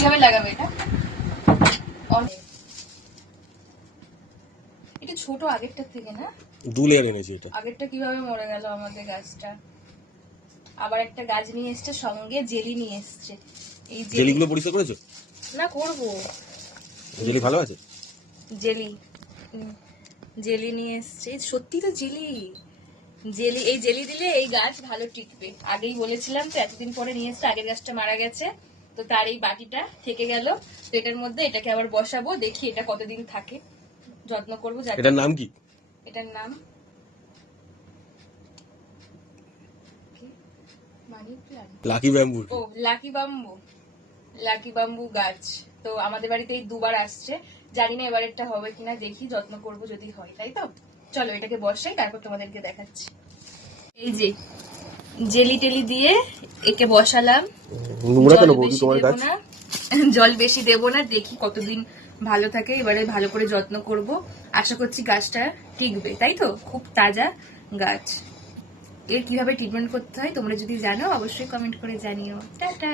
কিভাবে লাগাবে এটা? এটা ছোট আগেরটার থেকে না? 2 লেয়ার এনেছি এটা। আগেরটা কিভাবে মরে গেল আমাদের গাছটা? আবার একটা গাছ নিয়ে এসছে, সঙ্গে জেলি নিয়ে এসছে। এই জেলিগুলো পরিষ্কার করেছো? না, করবো। জেলি ভালো আছে? জেলি জেলি নিয়ে এসছে, সত্যি তো জেলি। জেলি, এই জেলি দিলে এই গাছ ভালো টিকবে। আগেই বলেছিলাম তো, এতদিন পরে নিয়ে এসছে। আগের গাছটা মারা গেছে, তো তার এই বাটিটা থেকে গেল। তো এটার মধ্যে এটাকে আবার বসাবো, দেখি এটা কতদিন থাকে। যত্ন করবো। এটার নাম কি? এটার নাম মানি প্ল্যান্ট। Lucky bamboo. ও, লাকি বাম্বু। লাকি বাম্বু গাছ। তো আমাদের বাড়িতে এই 2 বার আসছে, জানি না এবারেরটা হবে কিনা, দেখি, যত্ন করব যদি হয়। তাই তো চলো এটাকে বসাই, তারপর তোমাদেরকে দেখাচ্ছি। এই যে জেলি টেলি দিয়ে একে বসালাম। নোংরা কেন জল বৌদি বেশি তোমার দেবো গাছ? না, জল বেশি দেবো না, দেখি কতদিন ভালো থাকে। এবারে ভালো করে যত্ন করব, আশা করছি গাছটা টিকবে। তাই তো, খুব তাজা গাছ। এর কিভাবে ট্রিটমেন্ট করতে হয় তোমরা যদি জানো অবশ্যই কমেন্ট করে জানিও। টাটা।